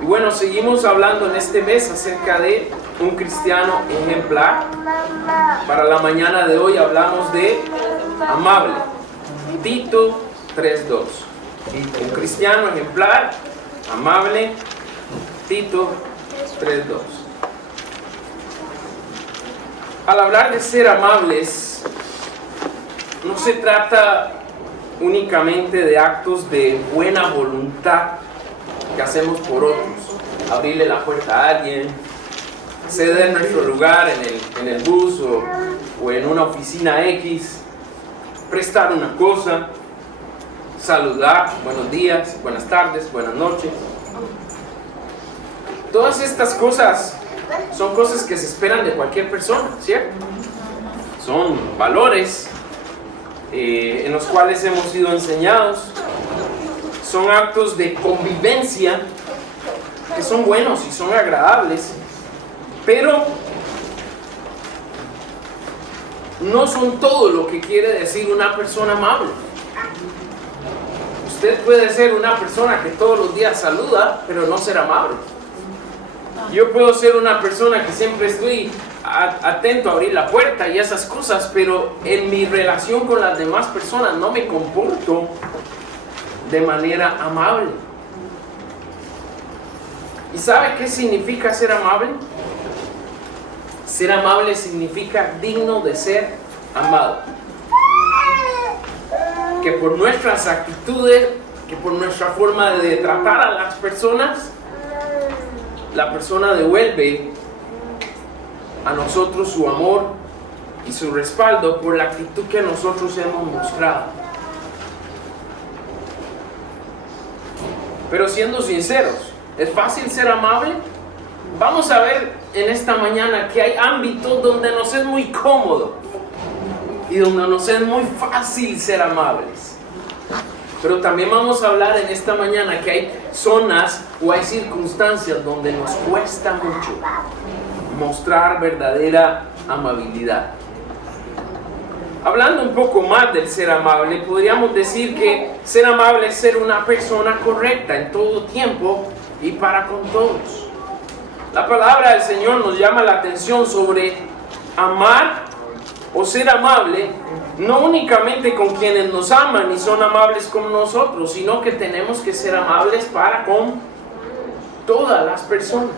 Y bueno, seguimos hablando en este mes acerca de un cristiano ejemplar. Para la mañana de hoy hablamos de amable. Tito 3:2. Un cristiano ejemplar, amable. Tito 3:2. Al hablar de ser amables, no se trata únicamente de actos de buena voluntad que hacemos por otros. Abrirle la puerta a alguien, ceder nuestro lugar en el bus o en una oficina X, prestar una cosa, saludar, buenos días, buenas tardes, buenas noches. Todas estas cosas son cosas que se esperan de cualquier persona, ¿cierto? Son valores en los cuales hemos sido enseñados. Son actos de convivencia que son buenos y son agradables, pero no son todo lo que quiere decir una persona amable. Usted puede ser una persona que todos los días saluda, pero no ser amable. Yo puedo ser una persona que siempre estoy atento a abrir la puerta y esas cosas, pero en mi relación con las demás personas no me comporto de manera amable. ¿Y sabe qué significa ser amable? Ser amable significa digno de ser amado. Que por nuestras actitudes, que por nuestra forma de tratar a las personas, la persona devuelve a nosotros su amor y su respaldo por la actitud que nosotros hemos mostrado. Pero siendo sinceros, ¿es fácil ser amable? Vamos a ver en esta mañana que hay ámbitos donde nos es muy cómodo y donde nos es muy fácil ser amables. Pero también vamos a hablar en esta mañana que hay zonas o hay circunstancias donde nos cuesta mucho mostrar verdadera amabilidad. Hablando un poco más del ser amable, podríamos decir que ser amable es ser una persona correcta en todo tiempo y para con todos. La palabra del Señor nos llama la atención sobre amar o ser amable, no únicamente con quienes nos aman y son amables con nosotros, sino que tenemos que ser amables para con todas las personas.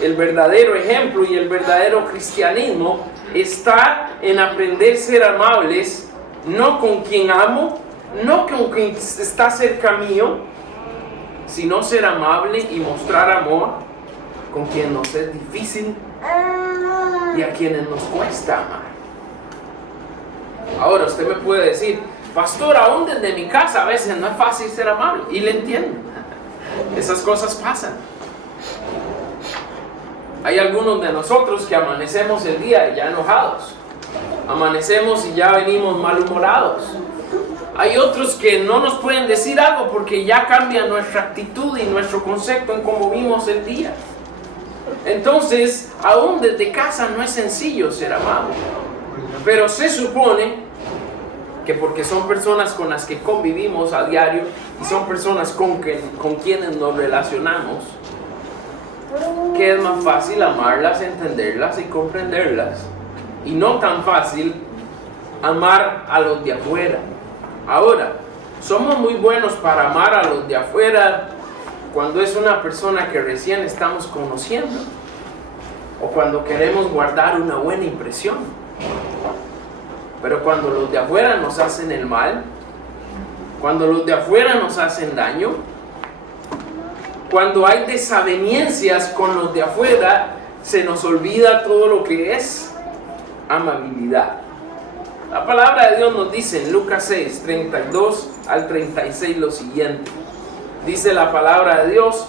El verdadero ejemplo y el verdadero cristianismo está en aprender a ser amables, no con quien amo, no con quien está cerca mío, sino ser amable y mostrar amor con quien nos es difícil y a quienes nos cuesta amar. Ahora usted me puede decir, pastor, aún desde mi casa a veces no es fácil ser amable, y le entiendo. Esas cosas pasan. Hay algunos de nosotros que amanecemos el día ya enojados, amanecemos y ya venimos malhumorados. Hay otros que no nos pueden decir algo porque ya cambia nuestra actitud y nuestro concepto en cómo vimos el día. Entonces, aún desde casa no es sencillo ser amable, pero se supone que porque son personas con las que convivimos a diario y son personas con quienes nos relacionamos, que es más fácil amarlas, entenderlas y comprenderlas, y no tan fácil amar a los de afuera. Ahora, somos muy buenos para amar a los de afuera cuando es una persona que recién estamos conociendo o cuando queremos guardar una buena impresión. Pero cuando los de afuera nos hacen el mal, cuando los de afuera nos hacen daño, cuando hay desavenencias con los de afuera, se nos olvida todo lo que es amabilidad. La palabra de Dios nos dice en Lucas 6, 32 al 36 lo siguiente. Dice la palabra de Dios: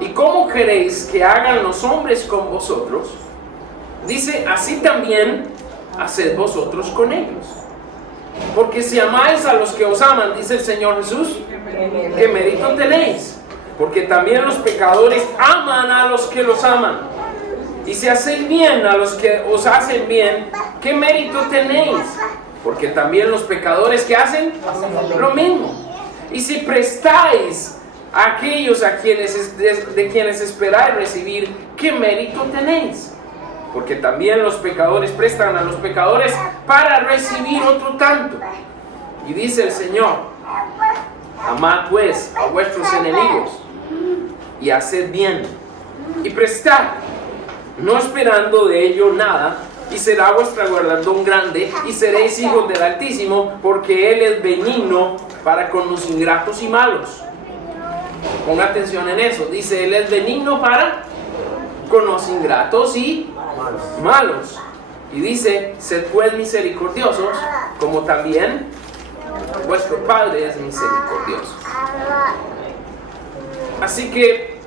¿y cómo queréis que hagan los hombres con vosotros? Dice, así también haced vosotros con ellos. Porque si amáis a los que os aman, dice el Señor Jesús, ¿qué mérito tenéis? Porque también los pecadores aman a los que los aman. Y si hacéis bien a los que os hacen bien, ¿qué mérito tenéis? Porque también los pecadores, ¿qué hacen? Lo mismo. Y si prestáis a aquellos de quienes esperáis recibir, ¿qué mérito tenéis? Porque también los pecadores prestan a los pecadores para recibir otro tanto. Y dice el Señor: amad pues a vuestros enemigos y haced bien y prestad, no esperando de ello nada, y será vuestra galardón grande, y seréis hijos del Altísimo, porque Él es benigno para con los ingratos y malos. Ponga atención en eso. Dice: Él es benigno para con los ingratos y malos. Y dice: sed pues misericordiosos, como también vuestro Padre es misericordioso. Así que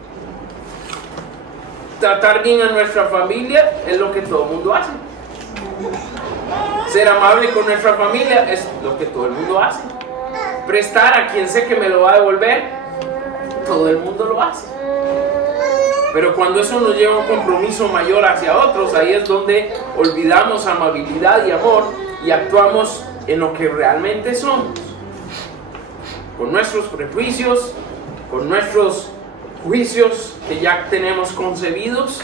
tratar bien a nuestra familia es lo que todo el mundo hace. Ser amable con nuestra familia es lo que todo el mundo hace. Prestar a quien sé que me lo va a devolver, todo el mundo lo hace. Pero cuando eso nos lleva a un compromiso mayor hacia otros, ahí es donde olvidamos amabilidad y amor y actuamos en lo que realmente somos, con nuestros prejuicios, con nuestros juicios que ya tenemos concebidos,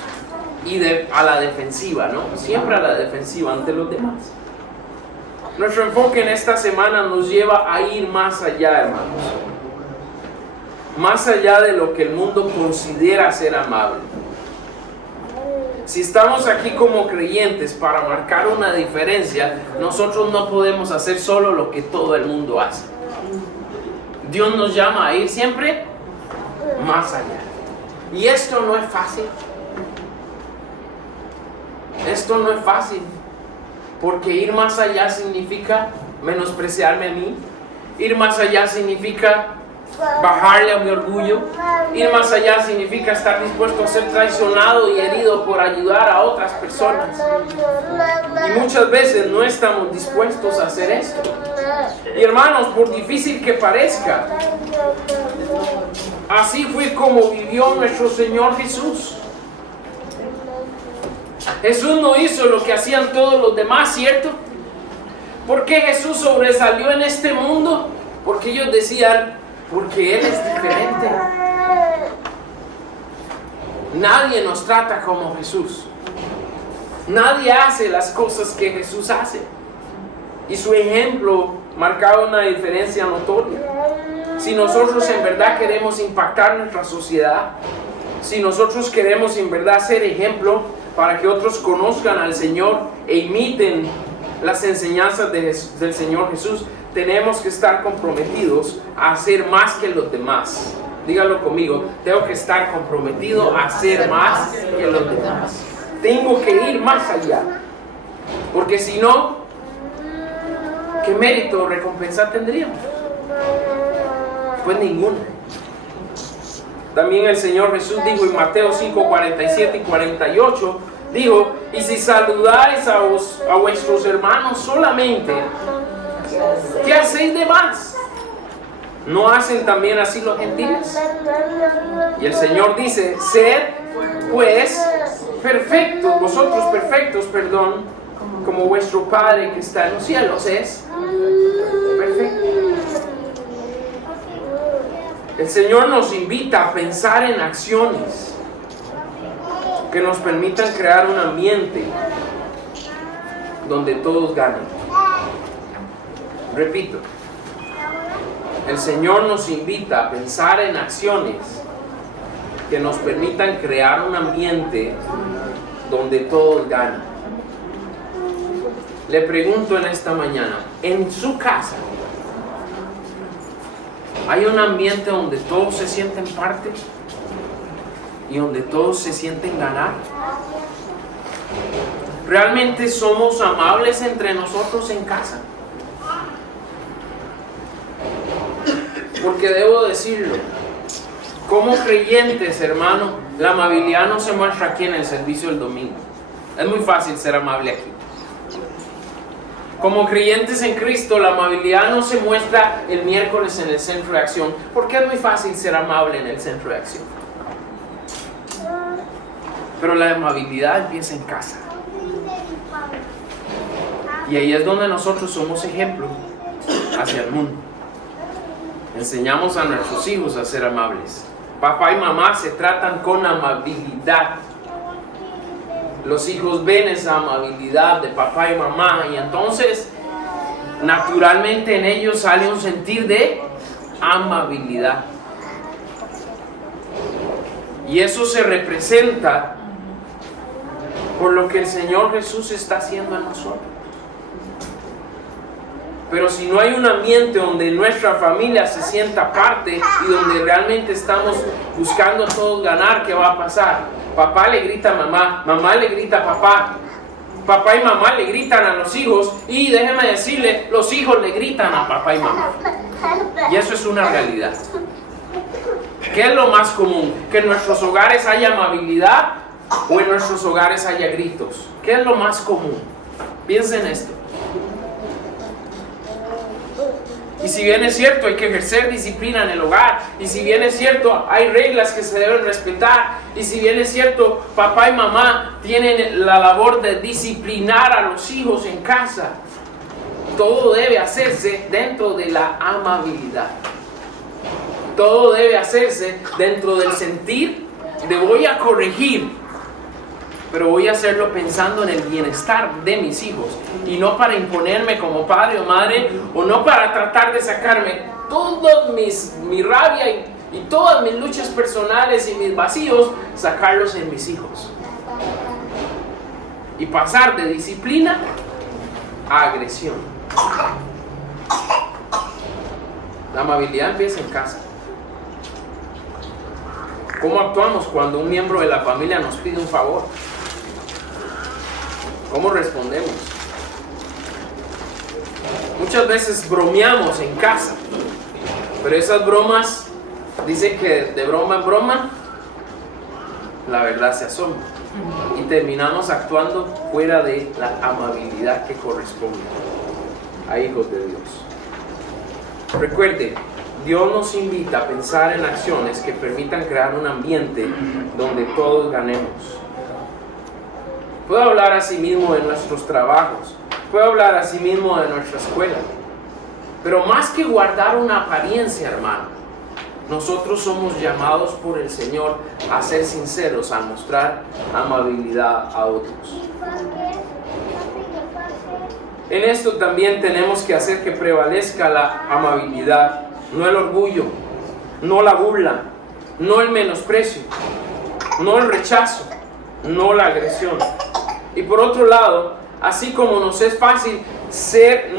y a la defensiva, ¿no? Siempre a la defensiva ante los demás. Nuestro enfoque en esta semana nos lleva a ir más allá, hermanos. Más allá de lo que el mundo considera ser amable. Si estamos aquí como creyentes para marcar una diferencia, nosotros no podemos hacer solo lo que todo el mundo hace. Dios nos llama a ir siempre más allá. Y esto no es fácil. Esto no es fácil. Porque ir más allá significa menospreciarme a mí. Ir más allá significa bajarle a mi orgullo. Ir más allá significa estar dispuesto a ser traicionado y herido por ayudar a otras personas. Y muchas veces no estamos dispuestos a hacer esto. Y hermanos, por difícil que parezca, así fue como vivió nuestro Señor Jesús. Jesús no hizo lo que hacían todos los demás, ¿cierto? ¿Por qué Jesús sobresalió en este mundo? Porque ellos decían: porque Él es diferente. Nadie nos trata como Jesús. Nadie hace las cosas que Jesús hace. Y su ejemplo marcaba una diferencia notoria. Si nosotros en verdad queremos impactar nuestra sociedad, si nosotros queremos en verdad ser ejemplo para que otros conozcan al Señor e imiten las enseñanzas del Señor Jesús, tenemos que estar comprometidos a hacer más que los demás. Dígalo conmigo: tengo que estar comprometido a hacer más que los demás. Tengo que ir más allá. Porque si no, ¿qué mérito o recompensa tendríamos? Pues ninguno. También el Señor Jesús dijo en Mateo 5, 47 y 48, dijo: y si saludáis a vuestros hermanos solamente, ¿qué hacéis de más? ¿No hacen también así los gentiles? Y el Señor dice: sed pues perfectos, vosotros perfectos, como vuestro Padre que está en los cielos es perfecto. El Señor nos invita a pensar en acciones que nos permitan crear un ambiente donde todos ganen. Repito, el Señor nos invita a pensar en acciones que nos permitan crear un ambiente donde todos ganen. Le pregunto en esta mañana, en su casa, ¿hay un ambiente donde todos se sienten parte y donde todos se sienten ganar? ¿Realmente somos amables entre nosotros en casa? Porque debo decirlo, como creyentes, hermano, la amabilidad no se muestra aquí en el servicio del domingo. Es muy fácil ser amable aquí. Como creyentes en Cristo, la amabilidad no se muestra el miércoles en el centro de acción, porque es muy fácil ser amable en el centro de acción. Pero la amabilidad empieza en casa. Y ahí es donde nosotros somos ejemplo hacia el mundo. Enseñamos a nuestros hijos a ser amables. Papá y mamá se tratan con amabilidad. Los hijos ven esa amabilidad de papá y mamá y entonces naturalmente en ellos sale un sentir de amabilidad. Y eso se representa por lo que el Señor Jesús está haciendo en nosotros. Pero si no hay un ambiente donde nuestra familia se sienta parte y donde realmente estamos buscando todos ganar, ¿qué va a pasar? Papá le grita a mamá, mamá le grita a papá, papá y mamá le gritan a los hijos y déjeme decirle, los hijos le gritan a papá y mamá. Y eso es una realidad. ¿Qué es lo más común? ¿Que en nuestros hogares haya amabilidad o en nuestros hogares haya gritos? ¿Qué es lo más común? Piensen en esto. Y si bien es cierto, hay que ejercer disciplina en el hogar. Y si bien es cierto, hay reglas que se deben respetar. Y si bien es cierto, papá y mamá tienen la labor de disciplinar a los hijos en casa. Todo debe hacerse dentro de la amabilidad. Todo debe hacerse dentro del sentir de voy a corregir, pero voy a hacerlo pensando en el bienestar de mis hijos y no para imponerme como padre o madre o no para tratar de sacarme toda mi rabia y todas mis luchas personales y mis vacíos, sacarlos en mis hijos y pasar de disciplina a agresión. La amabilidad empieza en casa. ¿Cómo actuamos cuando un miembro de la familia nos pide un favor? ¿Cómo respondemos? Muchas veces bromeamos en casa, pero esas bromas, dicen que de broma en broma, la verdad se asoma. Y terminamos actuando fuera de la amabilidad que corresponde a hijos de Dios. Recuerde, Dios nos invita a pensar en acciones que permitan crear un ambiente donde todos ganemos. Puedo hablar a sí mismo de nuestros trabajos, puedo hablar a sí mismo de nuestra escuela, pero más que guardar una apariencia, hermano, nosotros somos llamados por el Señor a ser sinceros, a mostrar amabilidad a otros. En esto también tenemos que hacer que prevalezca la amabilidad, no el orgullo, no la burla, no el menosprecio, no el rechazo, no la agresión. Y por otro lado, así como no es fácil ser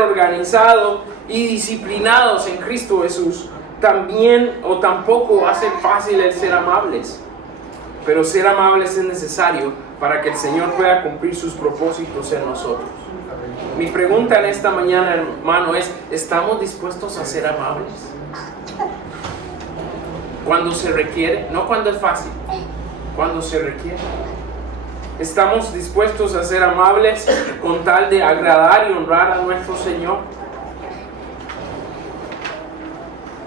organizado y disciplinados en Cristo Jesús, también o tampoco hace fácil el ser amables. Pero ser amables es necesario para que el Señor pueda cumplir sus propósitos en nosotros. Mi pregunta en esta mañana, hermano, es: ¿estamos dispuestos a ser amables? Cuando se requiere, no cuando es fácil, cuando se requiere. ¿Estamos dispuestos a ser amables con tal de agradar y honrar a nuestro Señor?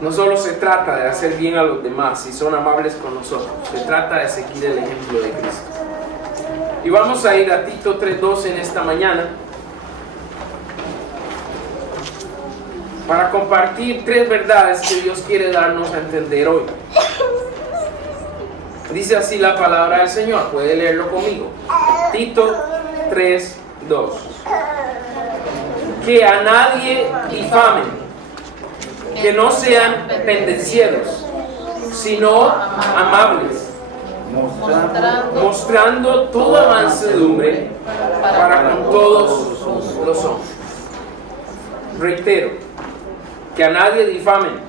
No solo se trata de hacer bien a los demás si son amables con nosotros, se trata de seguir el ejemplo de Cristo. Y vamos a ir a Tito 3:2 en esta mañana para compartir 3 verdades que Dios quiere darnos a entender hoy. Dice así la palabra del Señor, puede leerlo conmigo. Tito 3:2. Que a nadie difamen, que no sean pendencieros, sino amables, mostrando toda mansedumbre para con todos los hombres. Reitero, que a nadie difamen,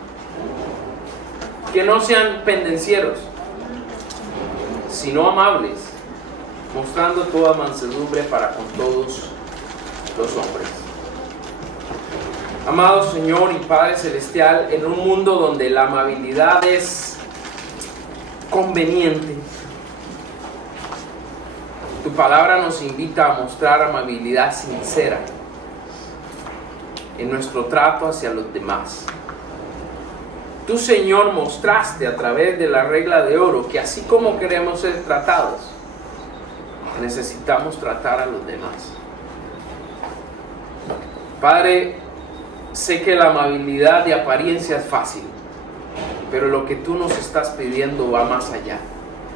que no sean pendencieros, sino amables, mostrando toda mansedumbre para con todos los hombres. Amado Señor y Padre Celestial, en un mundo donde la amabilidad es conveniente, tu palabra nos invita a mostrar amabilidad sincera en nuestro trato hacia los demás. Tú, Señor, mostraste a través de la regla de oro que así como queremos ser tratados, necesitamos tratar a los demás. Padre, sé que la amabilidad de apariencia es fácil, pero lo que tú nos estás pidiendo va más allá.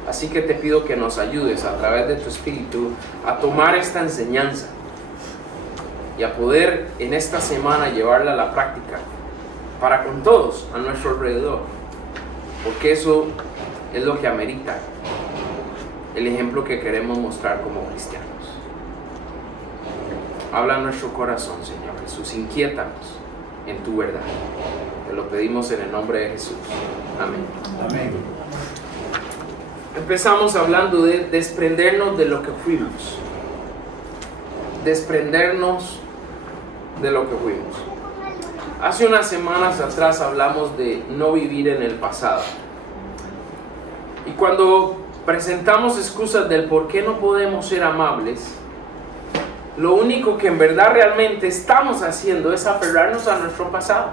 Así que te pido que nos ayudes a través de tu Espíritu a tomar esta enseñanza y a poder en esta semana llevarla a la práctica para con todos a nuestro alrededor, porque eso es lo que amerita el ejemplo que queremos mostrar como cristianos. Habla en nuestro corazón, Señor Jesús, inquiétanos en tu verdad. Te lo pedimos en el nombre de Jesús. Amén. Amén. Empezamos hablando de desprendernos de lo que fuimos. Desprendernos de lo que fuimos. Hace unas semanas atrás hablamos de no vivir en el pasado. Y cuando presentamos excusas del por qué no podemos ser amables, lo único que en verdad realmente estamos haciendo es aferrarnos a nuestro pasado.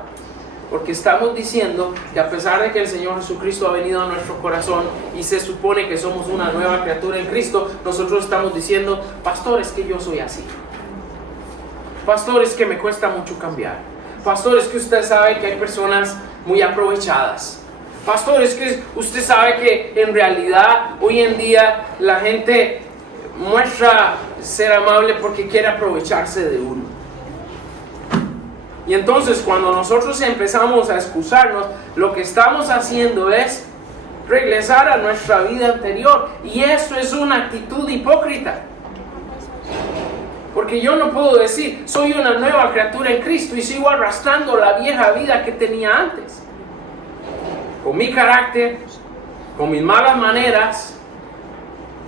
Porque estamos diciendo que a pesar de que el Señor Jesucristo ha venido a nuestro corazón y se supone que somos una nueva criatura en Cristo, nosotros estamos diciendo, pastor, es que yo soy así. Pastor, es que me cuesta mucho cambiar. Pastor, es que usted sabe que hay personas muy aprovechadas. Pastor, es que usted sabe que en realidad hoy en día la gente muestra ser amable porque quiere aprovecharse de uno. Y entonces cuando nosotros empezamos a excusarnos, lo que estamos haciendo es regresar a nuestra vida anterior. Y eso es una actitud hipócrita. Porque yo no puedo decir, soy una nueva criatura en Cristo y sigo arrastrando la vieja vida que tenía antes. Con mi carácter, con mis malas maneras,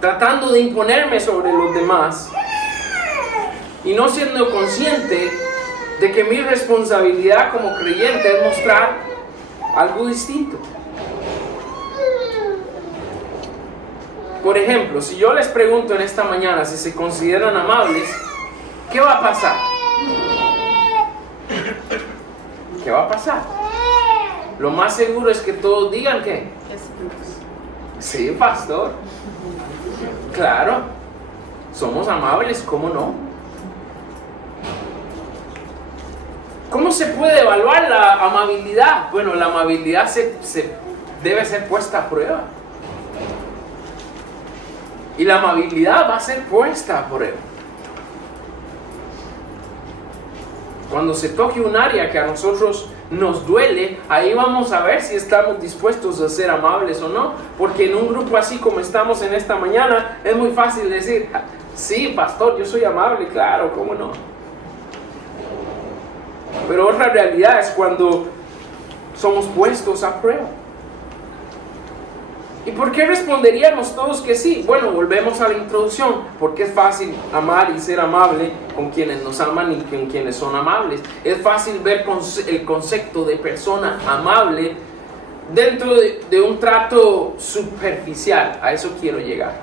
tratando de imponerme sobre los demás y no siendo consciente de que mi responsabilidad como creyente es mostrar algo distinto. Por ejemplo, si yo les pregunto en esta mañana si se consideran amables, ¿qué va a pasar? ¿Qué va a pasar? Lo más seguro es que todos digan que sí, pastor. Claro, somos amables, ¿cómo no? ¿Cómo se puede evaluar la amabilidad? Bueno, la amabilidad debe ser puesta a prueba. Y la amabilidad va a ser puesta a prueba. Cuando se toque un área que a nosotros nos duele, ahí vamos a ver si estamos dispuestos a ser amables o no. Porque en un grupo así como estamos en esta mañana, es muy fácil decir, sí, pastor, yo soy amable, claro, ¿cómo no? Pero otra realidad es cuando somos puestos a prueba. ¿Y por qué responderíamos todos que sí? Bueno, volvemos a la introducción. Porque es fácil amar y ser amable con quienes nos aman y con quienes son amables. Es fácil ver el concepto de persona amable dentro de un trato superficial. A eso quiero llegar.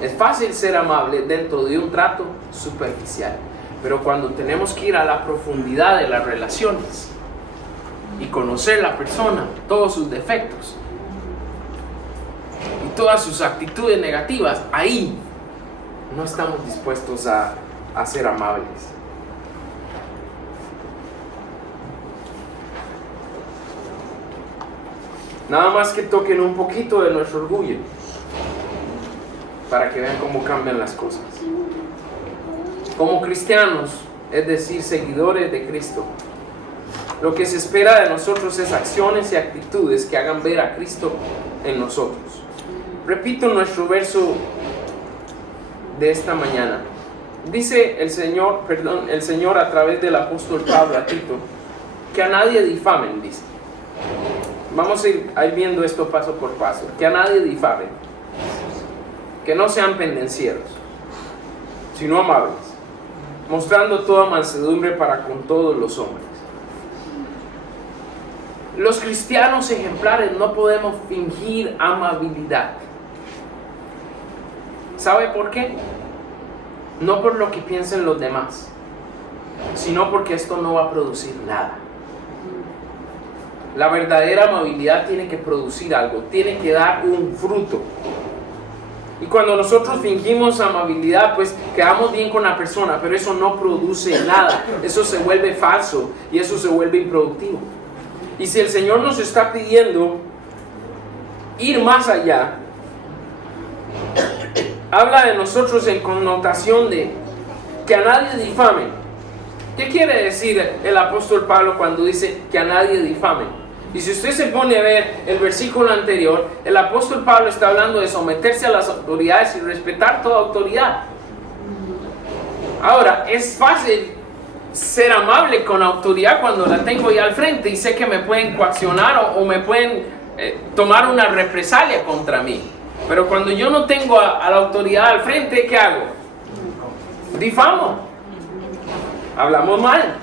Es fácil ser amable dentro de un trato superficial. Pero cuando tenemos que ir a la profundidad de las relaciones y conocer a la persona, todos sus defectos y todas sus actitudes negativas, ahí no estamos dispuestos a ser amables. Nada más que toquen un poquito de nuestro orgullo para que vean cómo cambian las cosas. Como cristianos, es decir, seguidores de Cristo, lo que se espera de nosotros es acciones y actitudes que hagan ver a Cristo en nosotros. Repito nuestro verso de esta mañana. Dice el Señor a través del apóstol Pablo a Tito, que a nadie difamen, dice. Vamos a ir viendo esto paso por paso. Que a nadie difamen, que no sean pendencieros, sino amables, mostrando toda mansedumbre para con todos los hombres. Los cristianos ejemplares no podemos fingir amabilidad. ¿Sabe por qué? No por lo que piensen los demás, sino porque esto no va a producir nada. La verdadera amabilidad tiene que producir algo, tiene que dar un fruto. Y cuando nosotros fingimos amabilidad, pues quedamos bien con la persona, pero eso no produce nada. Eso se vuelve falso y eso se vuelve improductivo. Y si el Señor nos está pidiendo ir más allá, habla de nosotros en connotación de que a nadie difame. ¿Qué quiere decir el apóstol Pablo cuando dice que a nadie difame? Y si usted se pone a ver el versículo anterior, el apóstol Pablo está hablando de someterse a las autoridades y respetar toda autoridad. Ahora, es fácil ser amable con autoridad cuando la tengo ya al frente y sé que me pueden coaccionar o me pueden tomar una represalia contra mí. Pero cuando yo no tengo a la autoridad al frente, ¿qué hago? Difamo. Hablamos mal.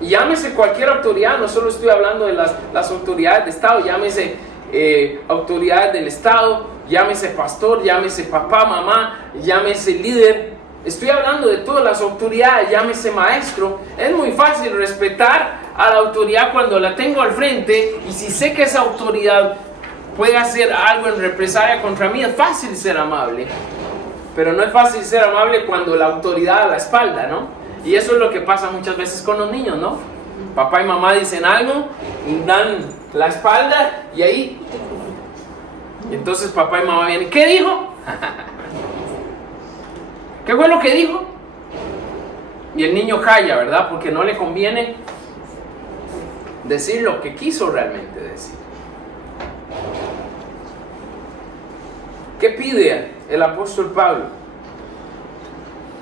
Y llámese cualquier autoridad, no solo estoy hablando de las autoridades de Estado, llámese autoridades del Estado, llámese pastor, llámese papá, mamá, llámese líder. Estoy hablando de todas las autoridades, llámese maestro. Es muy fácil respetar a la autoridad cuando la tengo al frente, y si sé que esa autoridad puede hacer algo en represalia contra mí, es fácil ser amable. Pero no es fácil ser amable cuando la autoridad a la espalda, ¿no? Y eso es lo que pasa muchas veces con los niños, ¿no? Papá y mamá dicen algo, y dan la espalda, y ahí... Y entonces papá y mamá vienen, ¿qué dijo? ¿Qué fue lo que dijo? Y el niño calla, ¿verdad? Porque no le conviene decir lo que quiso realmente decir. ¿Qué pide el apóstol Pablo?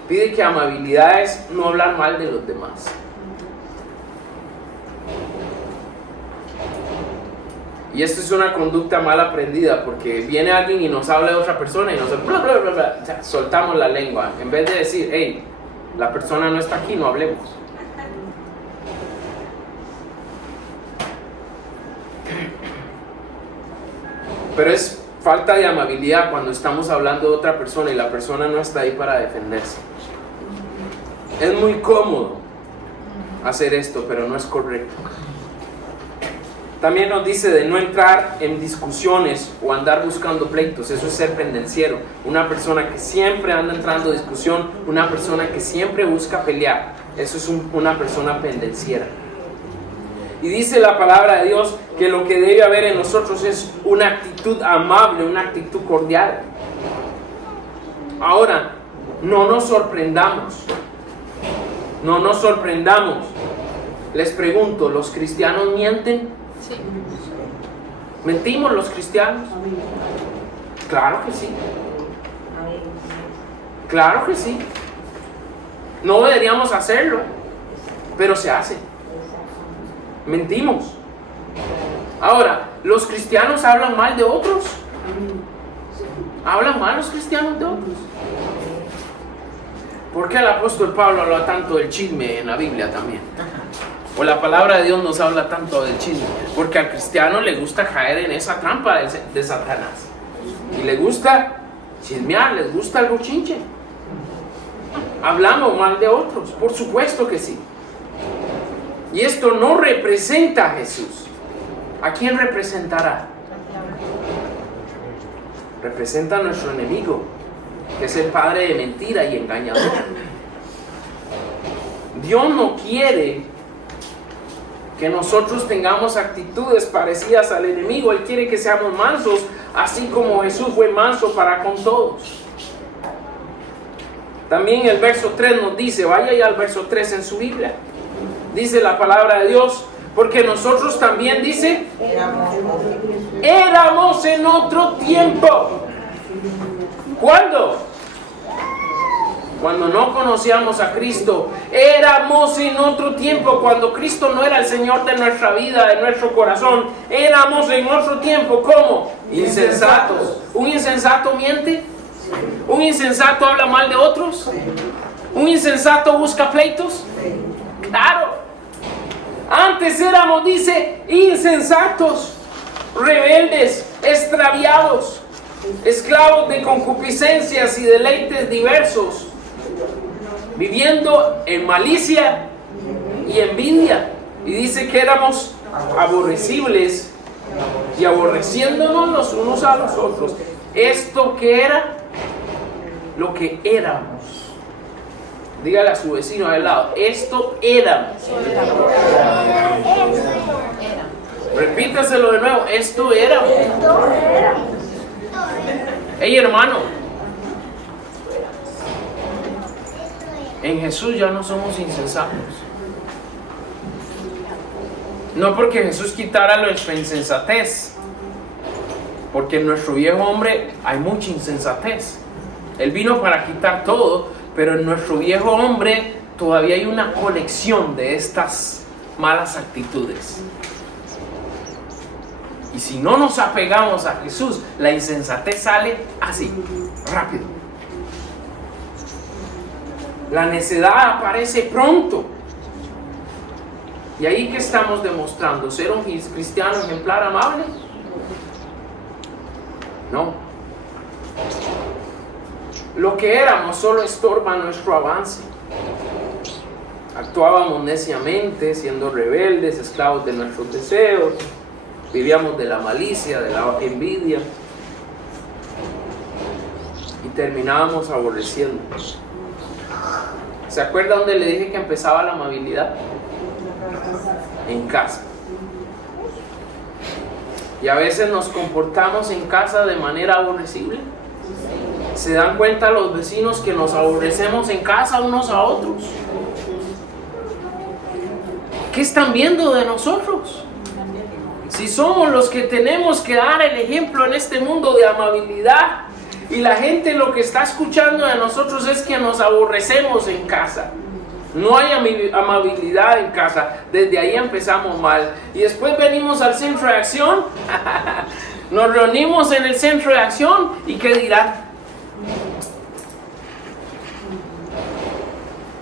Pide que amabilidad es no hablar mal de los demás. Y esto es una conducta mal aprendida, porque viene alguien y nos habla de otra persona y nosotros bla, bla, bla, bla, o sea, soltamos la lengua. En vez de decir, hey, la persona no está aquí, no hablemos. Pero es falta de amabilidad cuando estamos hablando de otra persona y la persona no está ahí para defenderse. Es muy cómodo hacer esto, pero no es correcto. También nos dice de no entrar en discusiones o andar buscando pleitos. Eso es ser pendenciero. Una persona que siempre anda entrando en discusión, una persona que siempre busca pelear. Eso es una persona pendenciera. Y dice la palabra de Dios que lo que debe haber en nosotros es una actitud amable, una actitud cordial. Ahora, no nos sorprendamos. No nos sorprendamos. Les pregunto, ¿los cristianos mienten? Sí. ¿Mentimos los cristianos? Claro que sí. Claro que sí. No deberíamos hacerlo, pero se hace. Mentimos. Ahora, ¿los cristianos hablan mal de otros? ¿Hablan mal los cristianos de otros? ¿Por qué el apóstol Pablo habla tanto del chisme en la Biblia también? O la palabra de Dios nos habla tanto del chisme. Porque al cristiano le gusta caer en esa trampa de Satanás. Y le gusta chismear, les gusta el bochinche. Hablamos mal de otros, por supuesto que sí. Y esto no representa a Jesús. ¿A quién representará? Representa a nuestro enemigo, que es el padre de mentira y engañador. Dios no quiere que nosotros tengamos actitudes parecidas al enemigo. Él quiere que seamos mansos, así como Jesús fue manso para con todos. También el verso 3 nos dice, vaya ya al verso 3 en su Biblia. Dice la palabra de Dios, porque nosotros también, dice, éramos en otro tiempo. ¿Cuándo? Cuando no conocíamos a Cristo. Éramos en otro tiempo, cuando Cristo no era el Señor de nuestra vida, de nuestro corazón. Éramos en otro tiempo, ¿cómo? Insensatos. ¿Un insensato miente? ¿Un insensato habla mal de otros? ¿Un insensato busca pleitos? Claro. Antes éramos, dice, insensatos, rebeldes, extraviados, esclavos de concupiscencias y deleites diversos, viviendo en malicia y envidia. Y dice que éramos aborrecibles y aborreciéndonos los unos a los otros. Esto que era lo que éramos. Dígale a su vecino al lado, esto éramos. Repítaselo de nuevo, esto éramos. Hey hermano, en Jesús ya no somos insensatos. No porque Jesús quitara nuestra insensatez, porque en nuestro viejo hombre hay mucha insensatez. Él vino para quitar todo, pero en nuestro viejo hombre todavía hay una colección de estas malas actitudes. Y si no nos apegamos a Jesús, la insensatez sale así, rápido. La necedad aparece pronto. ¿Y ahí qué estamos demostrando? ¿Ser un cristiano ejemplar amable? No. Lo que éramos solo estorba nuestro avance. Actuábamos neciamente, siendo rebeldes, esclavos de nuestros deseos. Vivíamos de la malicia, de la envidia. Y terminábamos aborreciéndonos. ¿Se acuerda dónde le dije que empezaba la amabilidad? En casa. Y a veces nos comportamos en casa de manera aborrecible. ¿Se dan cuenta los vecinos que nos aborrecemos en casa unos a otros? ¿Qué están viendo de nosotros? Si somos los que tenemos que dar el ejemplo en este mundo de amabilidad, y la gente lo que está escuchando de nosotros es que nos aborrecemos en casa. No hay amabilidad en casa. Desde ahí empezamos mal. Y después venimos al centro de acción. Nos reunimos en el centro de acción. ¿Y qué dirán?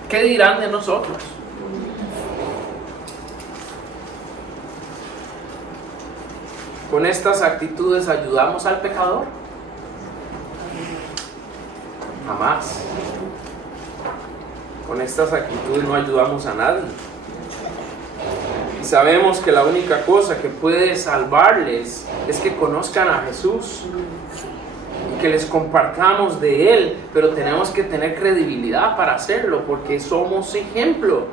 ¿Qué dirán de nosotros? ¿Con estas actitudes ayudamos al pecador? Jamás. Con estas actitudes no ayudamos a nadie. Y sabemos que la única cosa que puede salvarles es que conozcan a Jesús y que les compartamos de Él, pero tenemos que tener credibilidad para hacerlo porque somos ejemplo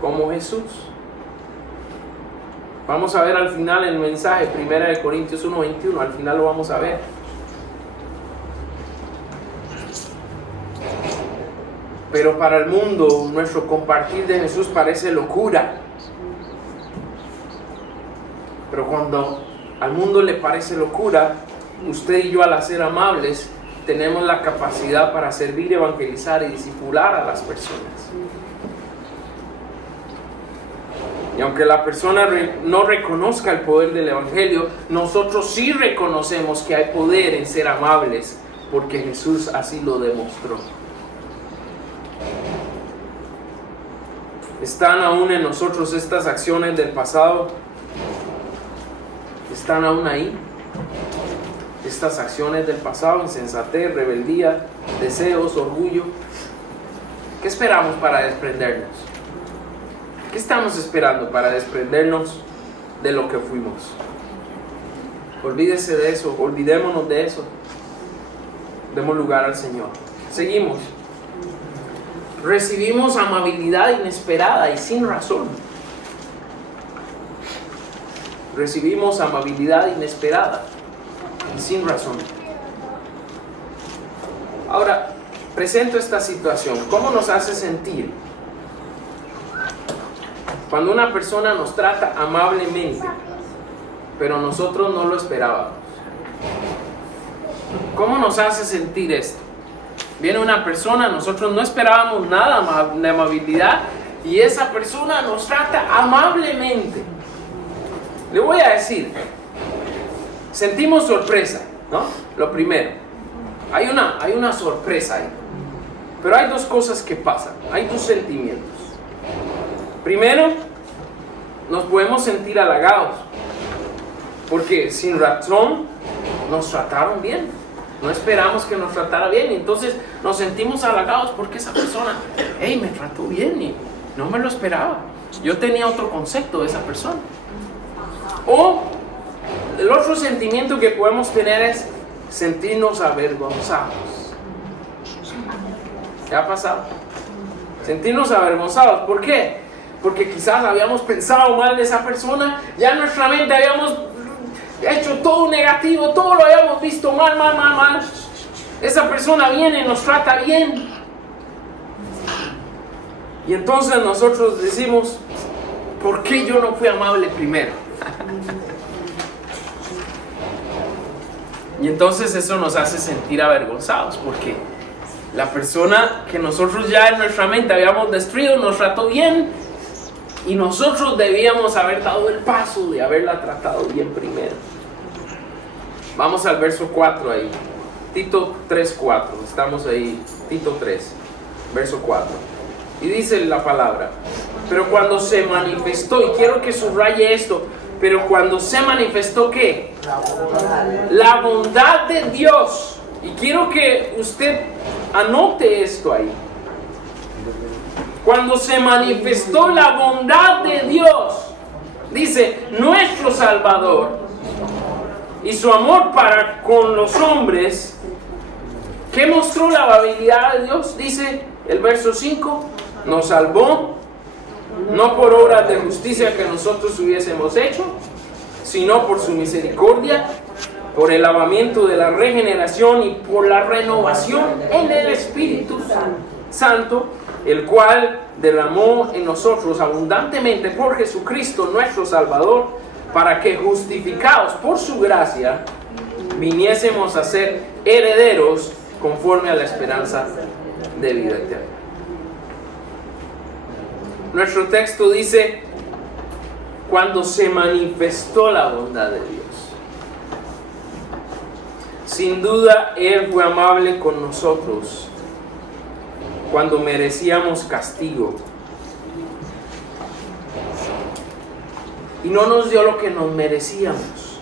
como Jesús. Vamos a ver al final el mensaje, 1 Corintios 1:21, al final lo vamos a ver. Pero para el mundo, nuestro compartir de Jesús parece locura. Pero cuando al mundo le parece locura, usted y yo al ser amables, tenemos la capacidad para servir, evangelizar y discipular a las personas. Y aunque la persona no reconozca el poder del Evangelio, nosotros sí reconocemos que hay poder en ser amables, porque Jesús así lo demostró. ¿Están aún en nosotros estas acciones del pasado? ¿Están aún ahí? Estas acciones del pasado, insensatez, rebeldía, deseos, orgullo. ¿Qué esperamos para desprendernos? ¿Qué estamos esperando para desprendernos de lo que fuimos? Olvídese de eso, olvidémonos de eso. Demos lugar al Señor. Seguimos. Recibimos amabilidad inesperada y sin razón. Recibimos amabilidad inesperada y sin razón. Ahora, presento esta situación. ¿Cómo nos hace sentir cuando una persona nos trata amablemente, pero nosotros no lo esperábamos? ¿Cómo nos hace sentir esto? Viene una persona, nosotros no esperábamos nada de amabilidad y esa persona nos trata amablemente. Le voy a decir, sentimos sorpresa, ¿no? Lo primero, hay una sorpresa ahí. Pero hay dos cosas que pasan, hay dos sentimientos. Primero, nos podemos sentir halagados, porque sin razón nos trataron bien. No esperamos que nos tratara bien, y entonces nos sentimos halagados porque esa persona, hey, me trató bien y no me lo esperaba. Yo tenía otro concepto de esa persona. O el otro sentimiento que podemos tener es sentirnos avergonzados. ¿Qué ha pasado? Sentirnos avergonzados. ¿Por qué? Porque quizás habíamos pensado mal de esa persona, ya en nuestra mente habíamos hecho todo negativo, todo lo habíamos visto mal. Esa persona viene y nos trata bien. Y entonces nosotros decimos, ¿por qué yo no fui amable primero? Y entonces eso nos hace sentir avergonzados, porque la persona que nosotros ya en nuestra mente habíamos destruido nos trató bien, y nosotros debíamos haber dado el paso de haberla tratado bien primero. Vamos al verso 4 ahí. Tito 3:4. Estamos ahí. Tito 3, verso 4. Y dice la palabra: pero cuando se manifestó, y quiero que subraye esto, pero cuando se manifestó, ¿qué? La bondad de Dios. Y quiero que usted anote esto ahí. Cuando se manifestó la bondad de Dios, dice, nuestro Salvador, y su amor para con los hombres, ¿qué mostró la amabilidad de Dios? Dice el verso 5, nos salvó, no por obras de justicia que nosotros hubiésemos hecho, sino por su misericordia, por el lavamiento de la regeneración y por la renovación en el Espíritu Santo, el cual derramó en nosotros abundantemente por Jesucristo nuestro Salvador, para que justificados por su gracia viniésemos a ser herederos conforme a la esperanza de vida eterna. Nuestro texto dice, cuando se manifestó la bondad de Dios. Sin duda, Él fue amable con nosotros cuando merecíamos castigo. Y no nos dio lo que nos merecíamos.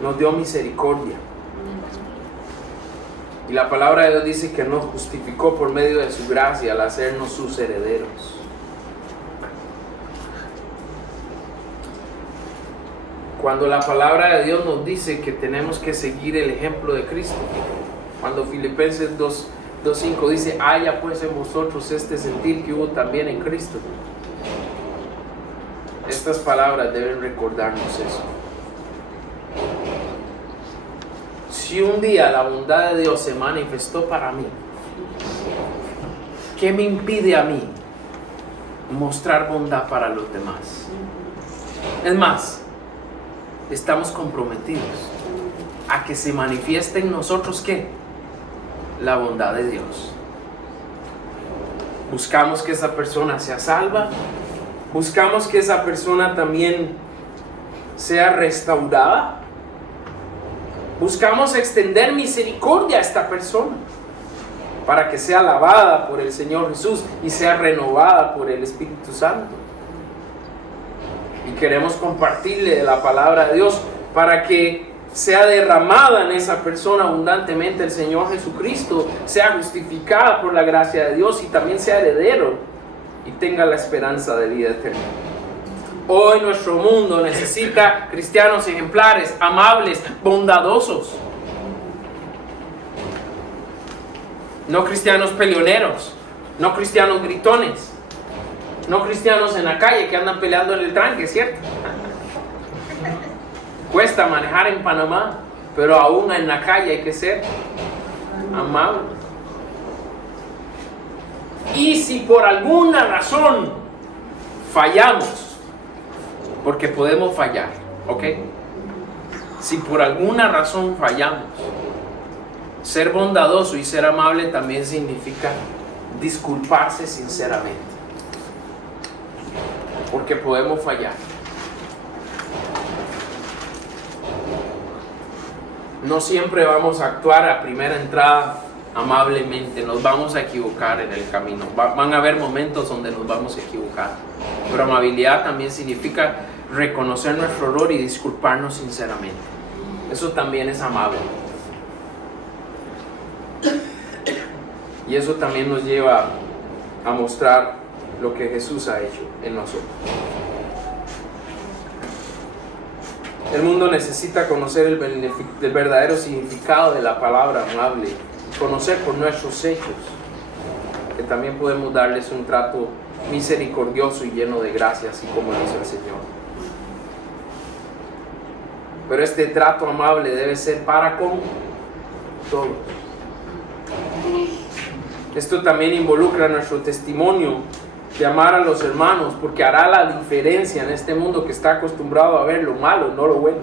Nos dio misericordia. Y la palabra de Dios dice que nos justificó por medio de su gracia al hacernos sus herederos. Cuando la palabra de Dios nos dice que tenemos que seguir el ejemplo de Cristo, cuando Filipenses 2:5 dice, haya pues en vosotros este sentir que hubo también en Cristo. Estas palabras deben recordarnos eso. Si un día la bondad de Dios se manifestó para mí, ¿qué me impide a mí mostrar bondad para los demás? Es más, estamos comprometidos a que se manifieste en nosotros ¿qué? La bondad de Dios. Buscamos que esa persona sea salva. Buscamos que esa persona también sea restaurada. Buscamos extender misericordia a esta persona para que sea lavada por el Señor Jesús y sea renovada por el Espíritu Santo. Y queremos compartirle de la palabra de Dios para que sea derramada en esa persona abundantemente el Señor Jesucristo, sea justificada por la gracia de Dios y también sea heredero y tenga la esperanza de vida eterna. Hoy nuestro mundo necesita cristianos ejemplares, amables, bondadosos. No cristianos peleoneros, no cristianos gritones, no cristianos en la calle que andan peleando en el tranque, ¿cierto? Cuesta manejar en Panamá, pero aún en la calle hay que ser amable. Y si por alguna razón fallamos, porque podemos fallar, ¿ok? Si por alguna razón fallamos, ser bondadoso y ser amable también significa disculparse sinceramente, porque podemos fallar. No siempre vamos a actuar a primera entrada amablemente, nos vamos a equivocar en el camino. Van a haber momentos donde nos vamos a equivocar, pero amabilidad también significa reconocer nuestro error y disculparnos sinceramente. Eso también es amable. Y eso también nos lleva a mostrar lo que Jesús ha hecho en nosotros. El mundo necesita conocer el verdadero significado de la palabra amable, conocer por nuestros hechos, que también podemos darles un trato misericordioso y lleno de gracia, así como lo hizo el Señor. Pero este trato amable debe ser para con todos. Esto también involucra nuestro testimonio de amar a los hermanos, porque hará la diferencia en este mundo que está acostumbrado a ver lo malo, no lo bueno.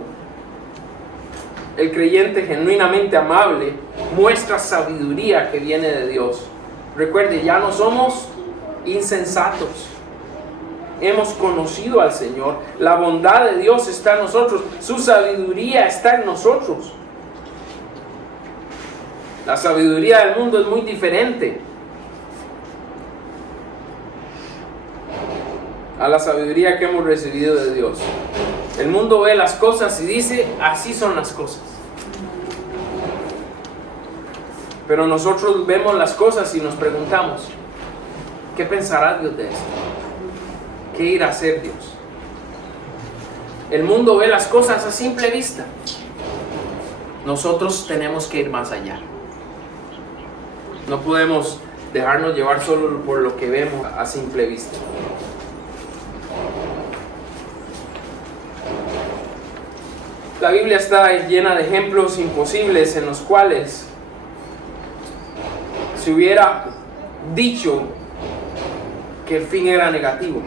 El creyente genuinamente amable muestra sabiduría que viene de Dios. Recuerde, ya no somos insensatos. Hemos conocido al Señor. La bondad de Dios está en nosotros. Su sabiduría está en nosotros. La sabiduría del mundo es muy diferente a la sabiduría que hemos recibido de Dios. El mundo ve las cosas y dice, así son las cosas. Pero nosotros vemos las cosas y nos preguntamos, ¿qué pensará Dios de esto? ¿Qué irá a hacer Dios? El mundo ve las cosas a simple vista. Nosotros tenemos que ir más allá. No podemos dejarnos llevar solo por lo que vemos a simple vista. La Biblia está llena de ejemplos imposibles en los cuales se hubiera dicho que el fin era negativo.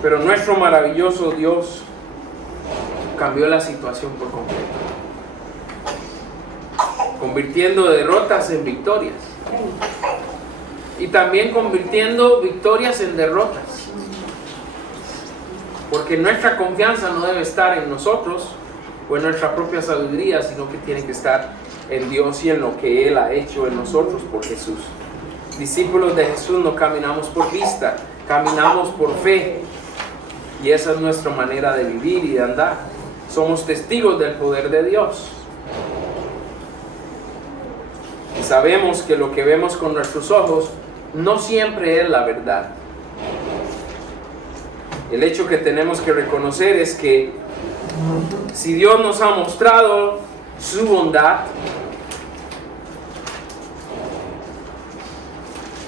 Pero nuestro maravilloso Dios cambió la situación por completo, convirtiendo derrotas en victorias y también convirtiendo victorias en derrotas. Porque nuestra confianza no debe estar en nosotros o en nuestra propia sabiduría, sino que tiene que estar en Dios y en lo que Él ha hecho en nosotros por Jesús. Discípulos de Jesús no caminamos por vista, caminamos por fe. Y esa es nuestra manera de vivir y de andar. Somos testigos del poder de Dios. Y sabemos que lo que vemos con nuestros ojos no siempre es la verdad. El hecho que tenemos que reconocer es que si Dios nos ha mostrado su bondad,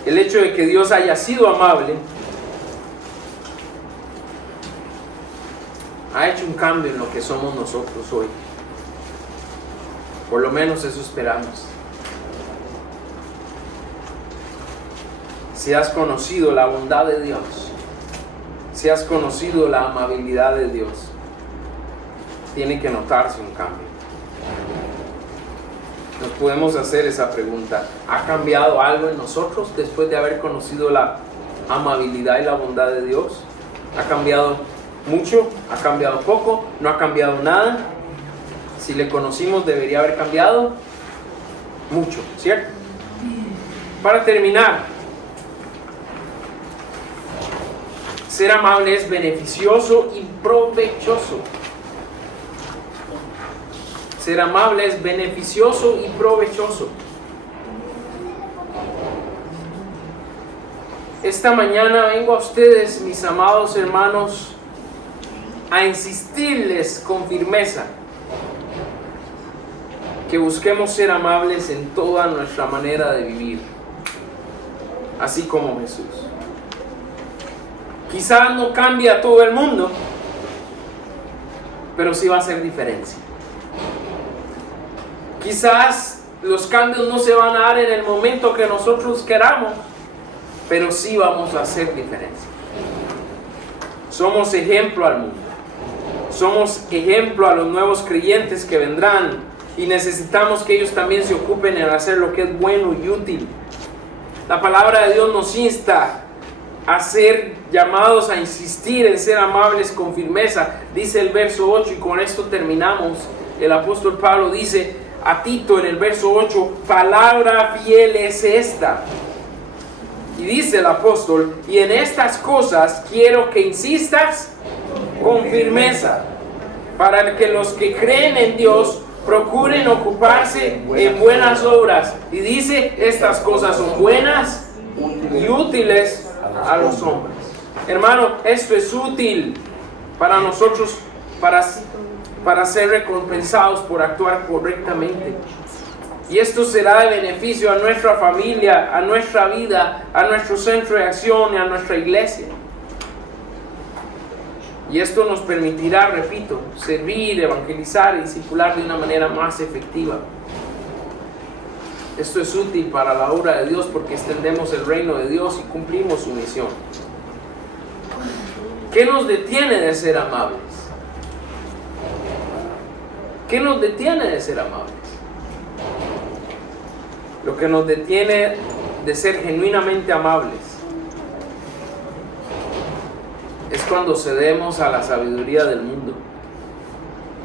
el hecho de que Dios haya sido amable, ha hecho un cambio en lo que somos nosotros hoy. Por lo menos eso esperamos. Si has conocido la bondad de Dios, si has conocido la amabilidad de Dios, tiene que notarse un cambio. Nos podemos hacer esa pregunta: ¿ha cambiado algo en nosotros después de haber conocido la amabilidad y la bondad de Dios? ¿Ha cambiado mucho? ¿Ha cambiado poco? ¿No ha cambiado nada? Si le conocimos, debería haber cambiado mucho, ¿cierto? Para terminar, ser amable es beneficioso y provechoso. Ser amable es beneficioso y provechoso. Esta mañana vengo a ustedes, mis amados hermanos, a insistirles con firmeza que busquemos ser amables en toda nuestra manera de vivir, así como Jesús. Quizás no cambie a todo el mundo, pero sí va a hacer diferencia. Quizás los cambios no se van a dar en el momento que nosotros queramos, pero sí vamos a hacer diferencia. Somos ejemplo al mundo. Somos ejemplo a los nuevos creyentes que vendrán, y necesitamos que ellos también se ocupen en hacer lo que es bueno y útil. La palabra de Dios nos insta a ser llamados a insistir en ser amables con firmeza. Dice el verso 8, y con esto terminamos. El apóstol Pablo dice a Tito en el verso 8: palabra fiel es esta. Y dice el apóstol: y en estas cosas quiero que insistas con firmeza, para que los que creen en Dios procuren ocuparse en buenas obras. Y dice, estas cosas son buenas y útiles a los hombres. Hermano, esto es útil para nosotros para ser recompensados por actuar correctamente. Y esto será de beneficio a nuestra familia, a nuestra vida, a nuestro centro de acción y a nuestra iglesia. Y esto nos permitirá, repito, servir, evangelizar y discipular de una manera más efectiva. Esto es útil para la obra de Dios porque extendemos el reino de Dios y cumplimos su misión. ¿Qué nos detiene de ser amables? ¿Qué nos detiene de ser amables? Lo que nos detiene de ser genuinamente amables es cuando cedemos a la sabiduría del mundo.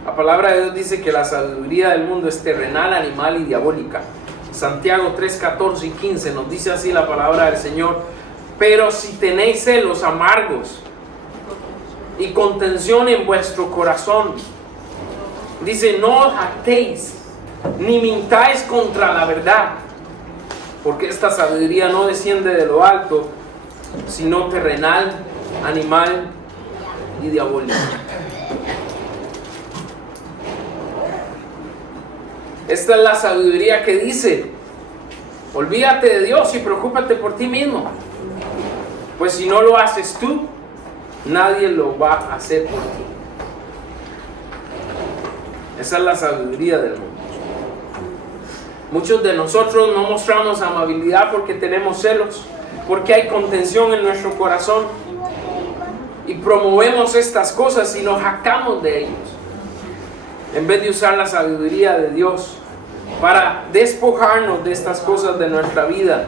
La palabra de Dios dice que la sabiduría del mundo es terrenal, animal y diabólica. Santiago 3, 14 y 15 nos dice así la palabra del Señor: pero si tenéis celos amargos y contención en vuestro corazón, dice, no os jactéis ni mintáis contra la verdad, porque esta sabiduría no desciende de lo alto, sino terrenal, animal y diabólica. Esta es la sabiduría que dice: olvídate de Dios y preocúpate por ti mismo, pues si no lo haces tú, nadie lo va a hacer por ti. Esa es la sabiduría del mundo. Muchos de nosotros no mostramos amabilidad porque tenemos celos, porque hay contención en nuestro corazón, y promovemos estas cosas y nos jactamos de ellos, en vez de usar la sabiduría de Dios para despojarnos de estas cosas de nuestra vida.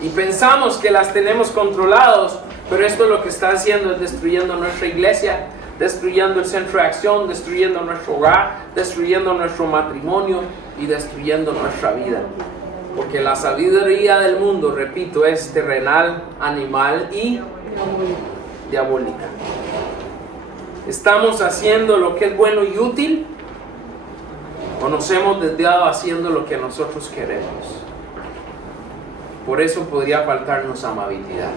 Y pensamos que las tenemos controlados, pero esto lo que está haciendo es destruyendo nuestra iglesia, destruyendo el centro de acción, destruyendo nuestro hogar, destruyendo nuestro matrimonio y destruyendo nuestra vida. Porque la sabiduría del mundo, repito, es terrenal, animal y diabólica. ¿Estamos haciendo lo que es bueno y útil? ¿O nos hemos desviado haciendo lo que nosotros queremos? Por eso podría faltarnos amabilidad.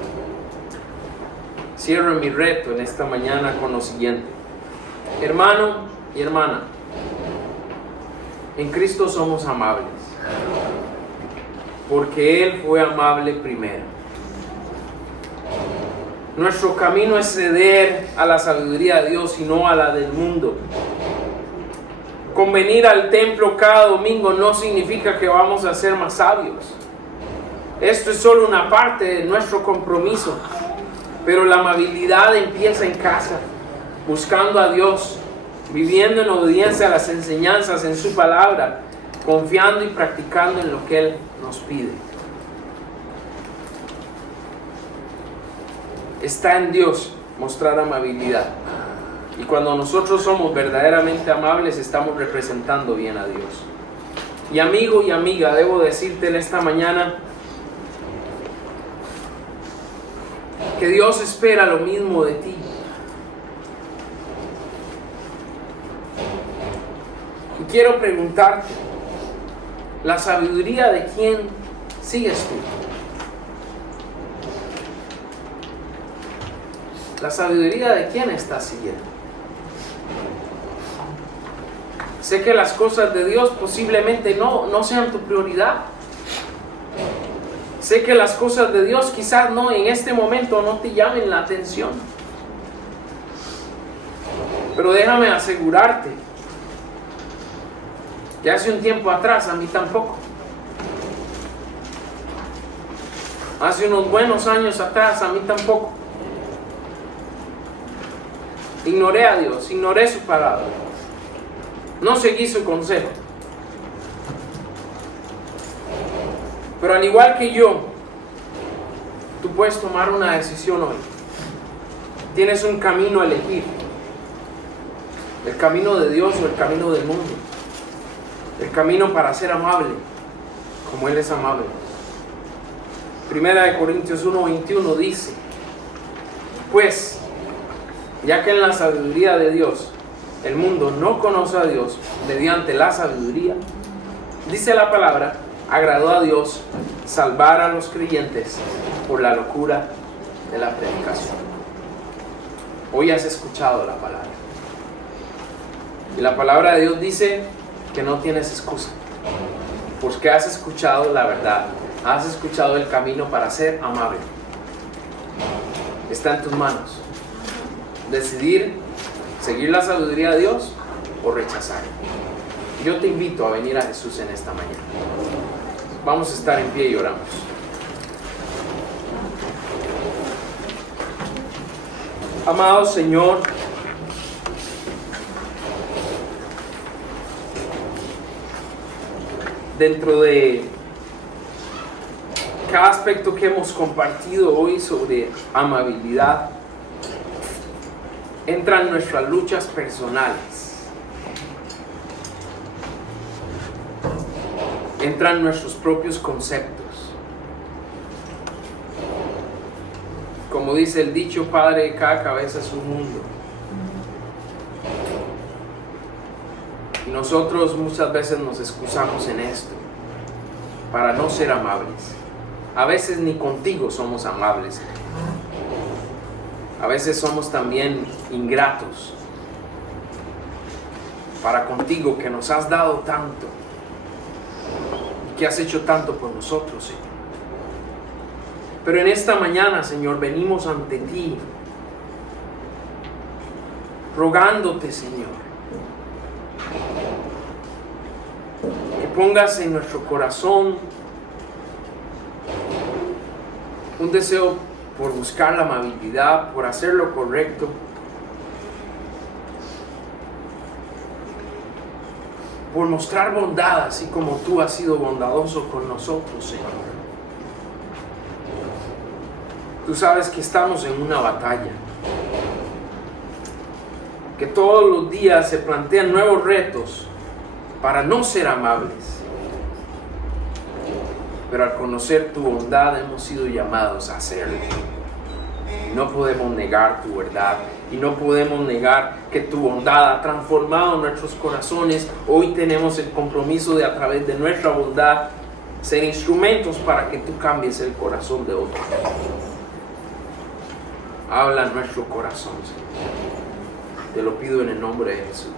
Cierro mi reto en esta mañana con lo siguiente: hermano y hermana, en Cristo somos amables, porque Él fue amable primero. Nuestro camino es ceder a la sabiduría de Dios y no a la del mundo. Con venir al templo cada domingo no significa que vamos a ser más sabios. Esto es solo una parte de nuestro compromiso. Pero la amabilidad empieza en casa, buscando a Dios, viviendo en obediencia a las enseñanzas en su palabra, confiando y practicando en lo que Él nos pide. Está en Dios mostrar amabilidad. Y cuando nosotros somos verdaderamente amables, estamos representando bien a Dios. Y amigo y amiga, debo decirte en esta mañana que Dios espera lo mismo de ti. Y quiero preguntarte, ¿la sabiduría de quién sigues tú? ¿La sabiduría de quién estás siguiendo? Sé que las cosas de Dios posiblemente no sean tu prioridad. Sé que las cosas de Dios quizás no en este momento no te llamen la atención. Pero déjame asegurarte que hace un tiempo atrás a mí tampoco. Hace unos buenos años atrás a mí tampoco. Ignoré a Dios, ignoré su palabra. No seguí su consejo. Pero al igual que yo, tú puedes tomar una decisión hoy. Tienes un camino a elegir. El camino de Dios o el camino del mundo. El camino para ser amable, como Él es amable. Primera de Corintios 1:21 dice: pues, ya que en la sabiduría de Dios, el mundo no conoce a Dios mediante la sabiduría, dice la palabra, agradó a Dios salvar a los creyentes por la locura de la predicación. Hoy has escuchado la palabra. Y la palabra de Dios dice que no tienes excusa. Porque has escuchado la verdad. Has escuchado el camino para ser amable. Está en tus manos. Decidir seguir la sabiduría de Dios o rechazar. Yo te invito a venir a Jesús en esta mañana. Vamos a estar en pie y oramos. Amado Señor, dentro de cada aspecto que hemos compartido hoy sobre amabilidad, entran nuestras luchas personales, entran nuestros propios conceptos. Como dice el dicho, Padre, cada cabeza es un mundo. Y nosotros muchas veces nos excusamos en esto para no ser amables. A veces ni contigo somos amables. A veces somos también ingratos para contigo, que nos has dado tanto, que has hecho tanto por nosotros, Señor. Pero en esta mañana, Señor, venimos ante ti, rogándote, Señor, que pongas en nuestro corazón un deseo por buscar la amabilidad, por hacer lo correcto, por mostrar bondad, así como tú has sido bondadoso con nosotros, Señor. Tú sabes que estamos en una batalla, que todos los días se plantean nuevos retos para no ser amables. Pero al conocer tu bondad hemos sido llamados a hacerlo. No podemos negar tu verdad y no podemos negar que tu bondad ha transformado nuestros corazones. Hoy tenemos el compromiso de, a través de nuestra bondad, ser instrumentos para que tú cambies el corazón de otros. Habla en nuestro corazón, Señor. Te lo pido en el nombre de Jesús.